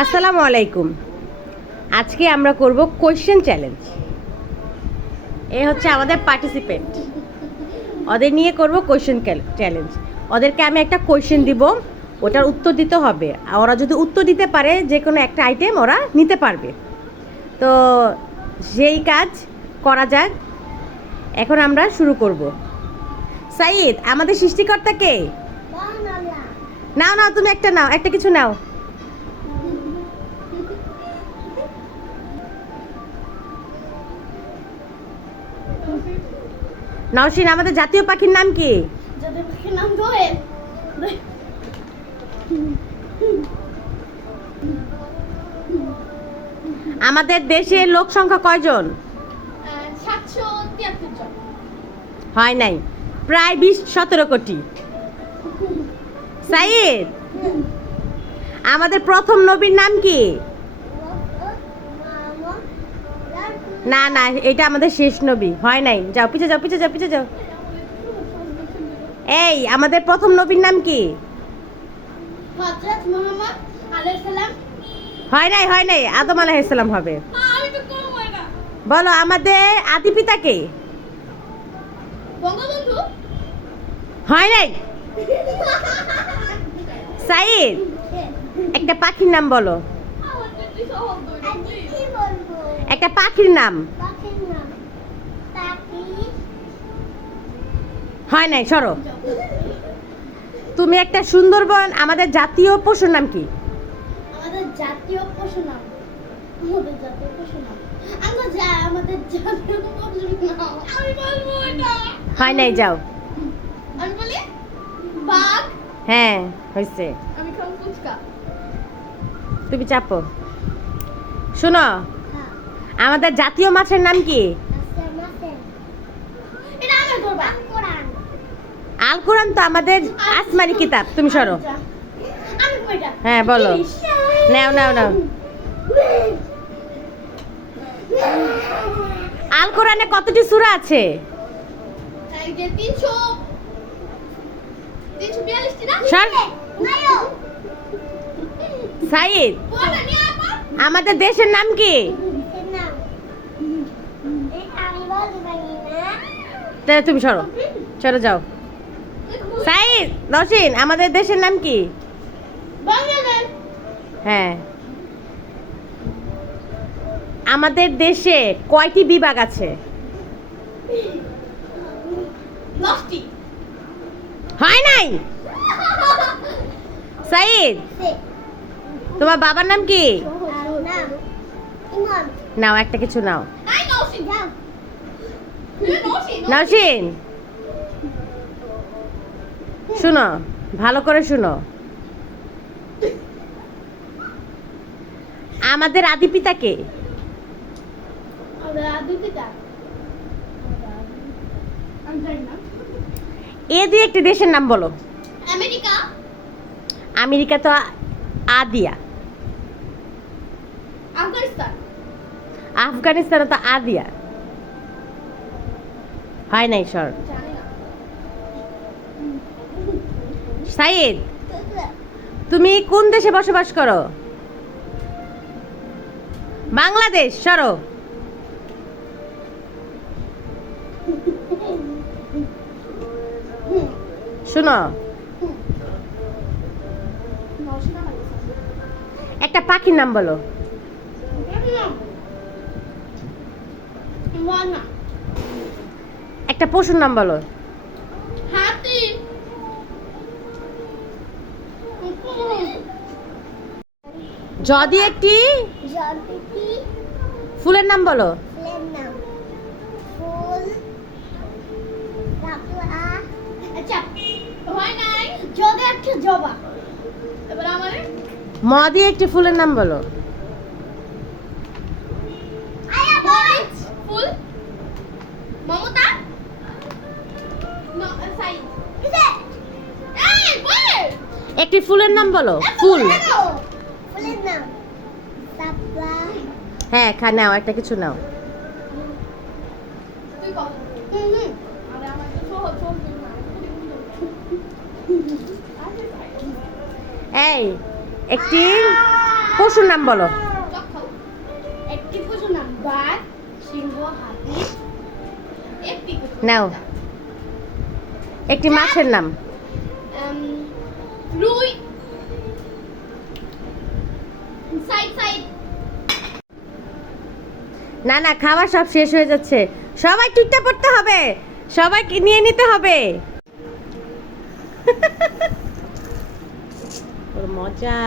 আসসালামু আলাইকুম। আজকে আমরা করব কোয়েশ্চেন চ্যালেঞ্জ। এ হচ্ছে আমাদের পার্টিসিপেন্ট, ওদের নিয়ে করব কোয়েশ্চেন চ্যালেঞ্জ। ওদেরকে আমি একটা কোয়েশ্চেন দিব, ওটার উত্তর দিতে হবে। ওরা যদি উত্তর দিতে পারে যে কোনো একটা আইটেম ওরা নিতে পারবে। তো সেই কাজ করা যাক। এখন আমরা শুরু করব। সাইদ, আমাদের সৃষ্টিকর্তা কে? নাও নাও, তুমি একটা নাও, একটা কিছু নাও। নওশিন, আমাদের জাতীয় পাখির নাম কি? জাতীয় পাখির নাম দোয়েল। আমাদের দেশের লোক সংখ্যা কয়জন? 773 জন। হয় নাই, প্রায় 17 কোটি। সাইদ, আমাদের প্রথম নবীর নাম কি? না না, এটা আমাদের শেষ নবী। হয় নাই, যাও পিছে যাও, পিছে যাও, পিছে যাও। এই, আমাদের প্রথম নবীর নাম কি? হযরত মুহাম্মদ আলাইহিস সালাম। হয় নাই, হয় নাই, আদম আলাইহিস সালাম হবে। আমি তো করব না। বলো, আমাদের আদি পিতা কে? বঙ্গবন্ধু। হয় নাই। সাইদ, একটা পাখির নাম বলো। একটা পাখির নাম। হয় নাই, সরো। তুমি একটা সুন্দরবন। আমাদের জাতীয় পশুর নাম কি? আমাদের জাতীয় পশু নাম। আমাদের জাতীয় পশু নাম। আমাদের জাতীয় পশু নাম। আমি বলবো এটা। হয় নাই, যাও। আমি বলি বাঘ। হ্যাঁ, হয়েছে। আমি খাবো ফুচকা। তুমি চাপো। শোনো, আমাদের জাতীয় মাছের নাম কি? এটা আমি করব। কোরআন। আল কোরআন তো আমাদের আসমানি কিতাব। তুমি সরো। আমি কইটা। হ্যাঁ, বলো। নাও নাও নাও। আল কোরআনে কতটি সূরা আছে? এই যে 342 টি না? সর। সাইদ, বল আমি আপা। আমাদের দেশের নাম কি? তাহলে তুমি সরো, সরো যাও। সাইদ, নওশিন, আমাদের দেশের নাম কি? বাংলাদেশ। হ্যাঁ। আমাদের দেশে কয়টি বিভাগ আছে? 10টি। হয় নাই। সাইদ, তোমার বাবার নাম কি? নাও, একটা কিছু নাও। আই নওশিন যাও। নওশিন। নওশিন, শুনো, ভালো করে শুনো। আমাদের আদি পিতা কে? আমরা আদি পিতা। আমি জানি না। এ দিয়ে একটি দেশের নাম বলো। আমেরিকা। আমেরিকা তো আদিয়া। আফগানিস্তান। আফগানিস্তান তো আদিয়া। হয় নাই, সর। জানি না। সাইদ, তুমি কোন দেশে বসবাস করো? বাংলাদেশ। সরো। শুনো, নওশিন আমার। একটা পাখির নাম বলো। ওয়ানা। একটা পশুর নাম বলো। হাতি। যদি একটি ফুলের নাম বলো। আচ্ছা, হয় নাই। যদি একটা জবা। এবার আমারে ম দিয়ে একটি ফুলের নাম বলো। আয়া বল। ফুল। মমতা। No side. এই বল। একটি ফুলের নাম বলো। ফুল। ফুলের নাম সাপলা। হ্যাঁ, নাও, একটা কিছু নাও। তুই বল। আরে আমার তো সহজ সহজ না। এই, একটি পশুর নাম বলো। একটি পশুর নাম বাঘ, সিংহ, হাতি। একটি পশুর নাও। নাম। একটি মাছের নাম। রুই। Side side. না না, খাওয়া সব শেষ হয়ে যাচ্ছে, সবাই টুকটা পড়তে হবে, সবাইকে নিয়ে নিতে হবে। ওর মজা।